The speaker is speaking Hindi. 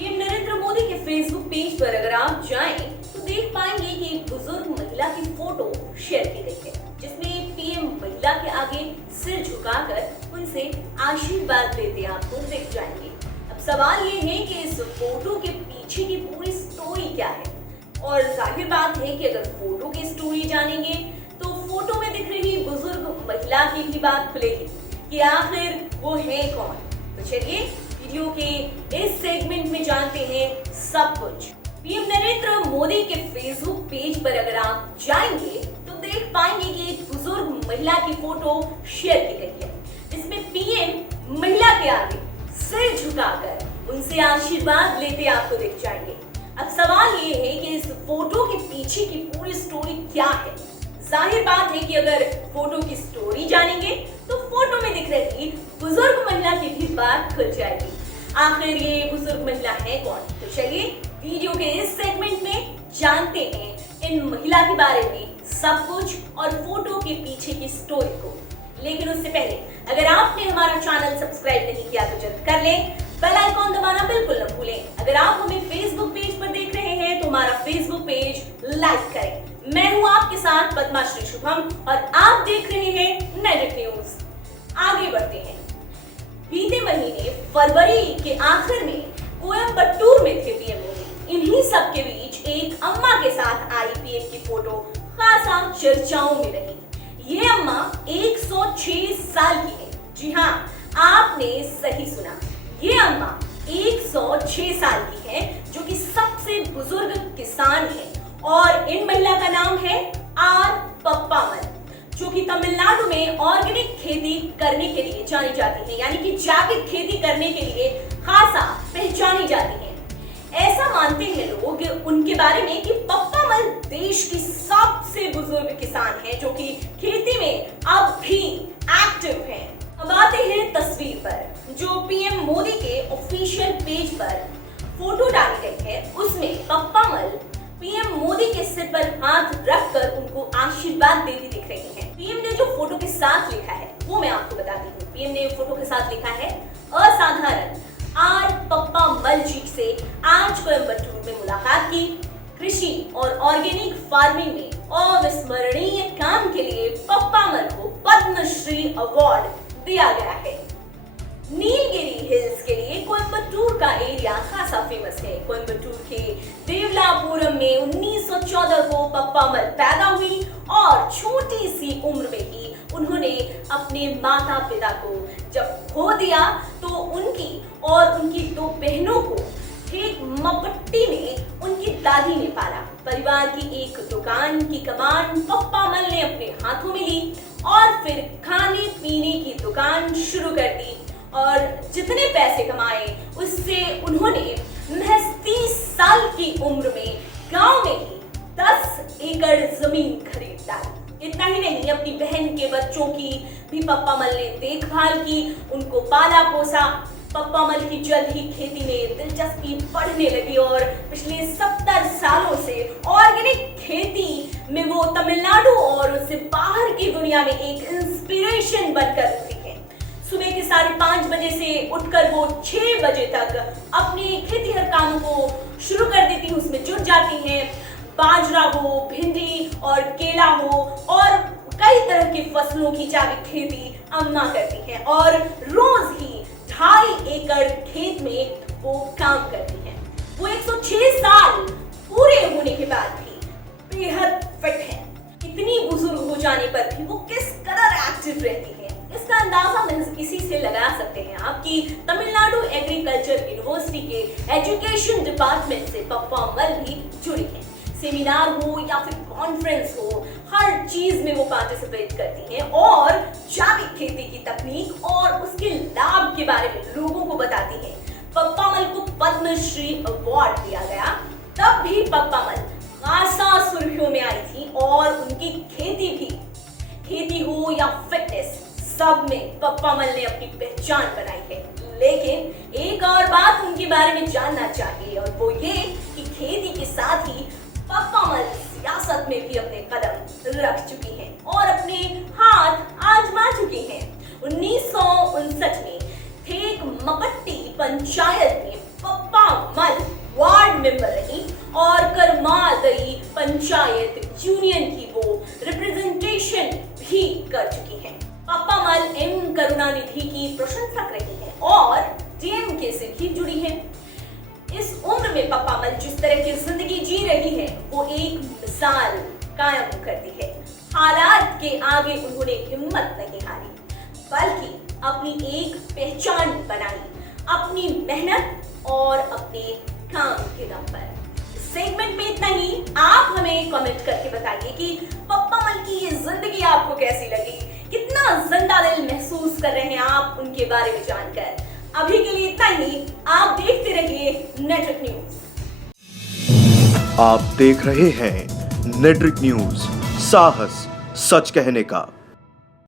पीएम नरेंद्र मोदी के फेसबुक पेज पर अगर आप जाएं तो देख पाएंगे कि एक बुजुर्ग महिला की फोटो शेयर की गई है, जिसमें पीएम महिला के आगे सिर झुकाकर उनसे आशीर्वाद लेते आपको दिख जाएंगे। अब सवाल ये है कि इस फोटो के पीछे की पूरी स्टोरी क्या है, और जाहिर बात है कि अगर फोटो की स्टोरी जानेंगे तो फोटो में दिख रही बुजुर्ग महिला की भी बात खुलेगी कि आखिर वो है कौन। तो चलिए वीडियो के इस सेगमेंट में जानते हैं सब कुछ। पीएम नरेंद्र मोदी के फेसबुक पेज पर अगर आप जाएंगे तो देख पाएंगे कि एक बुजुर्ग महिला की फोटो शेयर की गई है, जिसमें पीएम महिला के आगे सिर झुकाकर उनसे आशीर्वाद लेते आपको दिख जाएंगे। अब सवाल ये है कि इस फोटो के पीछे की पूरी स्टोरी क्या है। जाहिर बात है कि अगर फोटो की स्टोरी जानेंगे तो फोटो में दिख रही बुजुर्ग महिला की भी बात खुल जाएगी। आखिर ये बुजुर्ग महिला है कौन? तो चलिए वीडियो के इस सेगमेंट में जानते हैं इन महिला के बारे में सब कुछ और फोटो के पीछे की स्टोरी को। लेकिन उससे पहले अगर आपने हमारा चैनल सब्सक्राइब नहीं किया तो जल्द कर लें, बेल आइकॉन दबाना बिल्कुल न भूलें। अगर आप हमें फेसबुक पेज पर देख रहे हैं तो हमारा फेसबुक पेज लाइक करें। मैं हूं आपके साथ पद्माश्री शुभम और आप देख रहे हैं नेटिव न्यूज। आगे बढ़ते हैं। बीते महीने फरवरी के आखिर में कोयम्बटूर में थे पीएम मोदी। इन्हीं सब के बीच एक अम्मा के साथ आई पीएम की फोटो खासा चर्चाओं में रही। ये अम्मा 106 साल की है। जी हाँ, आपने सही सुना, ये अम्मा 106 साल की है, जो कि सबसे बुजुर्ग किसान है। और इन महिला का नाम है आर पप्पामल, जो कि तमिलनाडु में ऑर्गेनिक खेती करने के लिए जानी जाती है, यानी कि जैविक खेती करने के लिए खासा पहचानी जाती है। ऐसा मानते हैं लोग उनके बारे में कि पप्पामल देश की सबसे बुजुर्ग किसान है, जो कि खेती में अब भी एक्टिव है। अब आते हैं तस्वीर पर, जो पीएम मोदी के ऑफिशियल पेज पर फोटो डाली गई है। उसमें पप्पामल पीएम मोदी के सिर पर हाथ रखकर उनको आशीर्वाद देती दिख रही हैं। पीएम ने जो फोटो के साथ लिखा है वो मैं आपको बताती हूँ। पीएम ने फोटो के साथ लिखा है, असाधारण आर पप्पामल जी से आज कोयम्बटूर में मुलाकात की। कृषि और ऑर्गेनिक फार्मिंग में अविस्मरणीय काम के लिए पप्पामल को पद्मश्री अवार्ड दिया गया है। नीलगिरी हिल्स के लिए कोयम्बटूर का एरिया खासा फेमस है। कोयम्बटूर के देवलापुरम में 1914 को पप्पामल पैदा हुई और छोटी सी उम्र में ही उन्होंने अपने माता पिता को जब खो दिया तो उनकी और उनकी 2 बहनों को ठीक मपट्टी में उनकी दादी ने पाला। परिवार की एक दुकान की कमान पप्पामल ने अपने हाथों में ली और फिर खाने पीने की दुकान शुरू कर दी, और जितने पैसे कमाए उससे उन्होंने महज 30 साल की उम्र में गांव में ही 10 एकड़ जमीन खरीद डाली। इतना ही नहीं, अपनी बहन के बच्चों की भी पप्पामल ने देखभाल की, उनको पाला पोसा। पप्पामल की जल्द ही खेती में दिलचस्पी बढ़ने लगी और पिछले 70 सालों से ऑर्गेनिक खेती में वो तमिलनाडु और उससे बाहर की दुनिया में एक इंस्पिरेशन बनकर उठी है। सुबह के 5:30 बजे से उठकर वो 6 बजे तक अपने खेती हर कामों को शुरू कर देती हैं, उसमें जुट जाती हैं। बाजरा हो, भिंडी और केला हो और कई तरह की फसलों की जैविक खेती अम्मा करती हैं, और रोज ही 2.5 एकड़ खेत में वो काम करती हैं। वो 106 साल पूरे होने के बाद भी बेहद फिट है। इतनी बुजुर्ग हो जाने पर भी वो किस कदर एक्टिव रहती है, इसका अंदाजा महज इसी से लगा सकते हैं आप कि तमिलनाडु एग्रीकल्चर यूनिवर्सिटी के एजुकेशन डिपार्टमेंट से पप्पामल भी जुड़ी है। सेमिनार हो या फिर कॉन्फ्रेंस हो, हर चीज में वो पार्टिसिपेट करती हैं और जैविक खेती की तकनीक और उसके लाभ के बारे में लोगों को बताती हैं। पप्पामल को पद्मश्री अवार्ड दिया गया, तब भी पप्पामल खासा सुर्खियों में आई थी, और उनकी खेती हो या फिटनेस, सब में पप्पामल ने अपनी पहचान बनाई है। लेकिन एक और बात उनके बारे में जानना चाहिए, और वो ये कि खेती के साथ ही पप्पामल सियासत में भी अपने कदम रख चुकी हैं और अपने हाथ आजमा चुकी हैं। 1959 में ठेक मपट्टी पंचायत में पप्पामल मेंबर रही और करमालदई पंचायत यूनियन की वो रिप्रेजेंटेशन भी कर चुकी हैं। पप्पा मल एम करुणानिधि की प्रशंसक रही हैं और डीएमके से भी जुड़ी हैं। इस उम्र में पप्पा मल जिस तरह की जिंदगी जी रही है वो एक मिसाल कायम करती है। हालात के आगे उन्होंने हिम्मत नहीं हारी, बल्कि अपनी एक पहचान बनाई, अपनी मेहनत और अपने काम के दम पर। सेगमेंट में इतना ही। आप हमें कमेंट करके बताइए कि पप्पा मल की ये जिंदगी आपको कैसी लगी, कितना जिंदा दिल महसूस कर रहे हैं आप उनके बारे में जानकर। अभी के लिए इतना ही। आप देखते रहिए नेटवर्क न्यूज। आप देख रहे हैं नेटवर्क न्यूज, साहस सच कहने का।